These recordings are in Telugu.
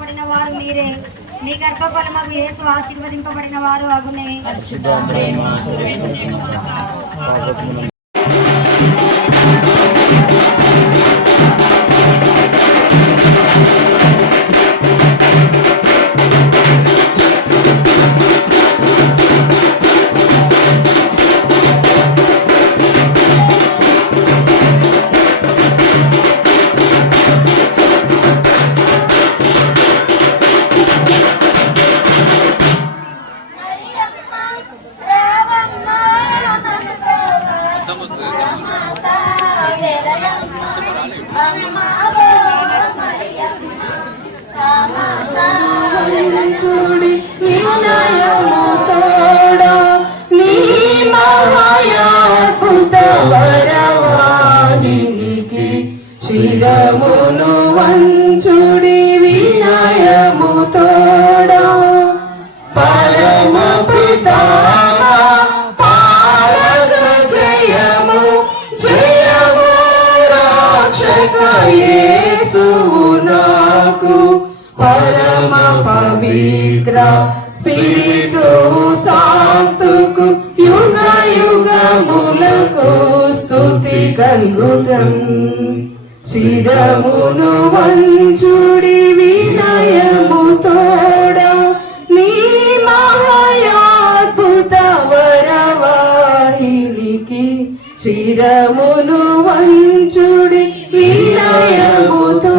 ఆశీర్వదింపబడిన వారు మీరే. మీ గర్భఫలమగు యేసు ఆశీర్వదింపబడిన వారు అగునే. చూడి వినయముతోడా నీ మహాయాద్భుత వరవానికి శిరమును వంచుడి వినయముతోడా పరమ పితా పాలక జయము జయము రక్షక యేసువు నాకు పరమ పవిత్ర స్పిరిటు సాంతుకు యుగ యుగములకు స్తుతి కలుగుతం. శిరమును వంచుడి వినయముతోడా నీ మహాయాద్భుత వరవాహినికి శిరమును వంచుడి వినయముతోడా.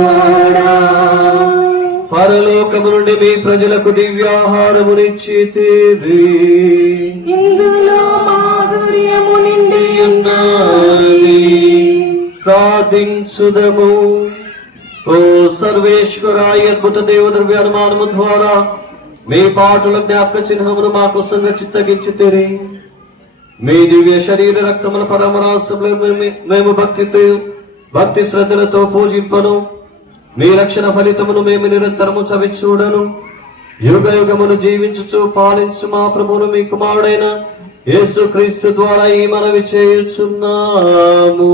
పరలోకము నుండి మీ ప్రజలకు దివ్యాహారమునిచ్చితివి. ఇందులో మాధుర్యము నిండి ఉన్నది. ప్రార్థించుదము. ఓ సర్వేశ్వర, అద్భుత దేవద్రవ్యానుమానము ద్వారా మీ పాటల జ్ఞాపక చిహ్నమును మాకు సంగచిత్తగించితిరి. మీ దివ్య శరీర రక్తముల పరమరాసములు మేము భక్తి శ్రద్ధలతో పూజింపను. మీ రక్షణ ఫలితమును మేము నిరంతరము చవి చూడను. యుగ యుగమును జీవించుచు పాలించు మా ప్రభువును మీ కుమారుడైన యేసు క్రీస్తు ద్వారా ఈ మనవి చేయుచున్నాము.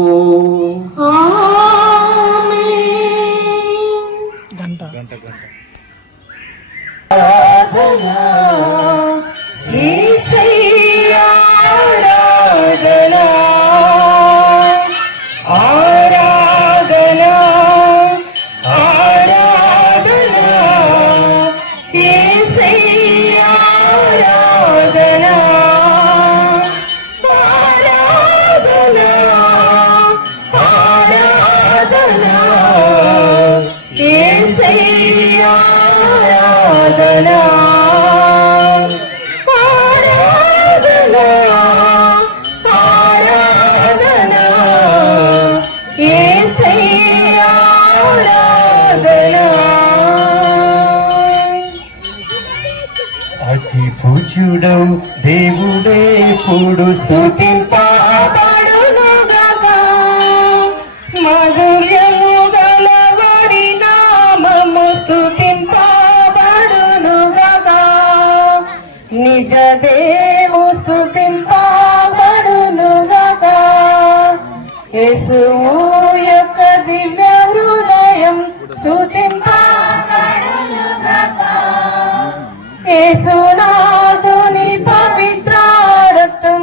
అతి పూజ్యుడవు దేవుడే పూడు స్తుతింపబడునుగాక. మాధుర్యము గలవారి నామము స్తుతింపబడునుగాక. నిజ దేవు స్తుతింపబడునుగాక. యేసువు యొక్క దివ్య హృదయం స్తుతింపబడునుగాక. యేసునాథుని పవిత్ర రక్తం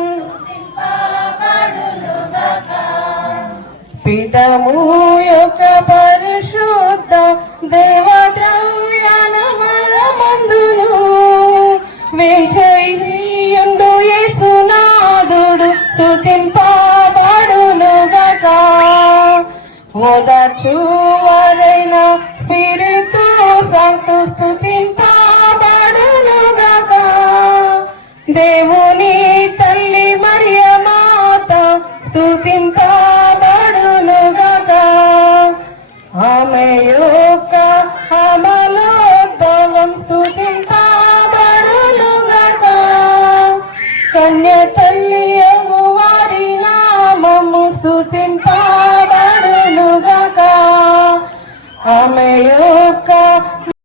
పీఠము యొక్క పరిశుద్ధ దేవద్రవ్యానమందును వేంచేయుండు యేసునాథుడు స్తుతింపబడునుగాక. ఓదార్చు వారైన స్పిరితు సాంక్తు స్తుతింపబడునుగాక. దేవుని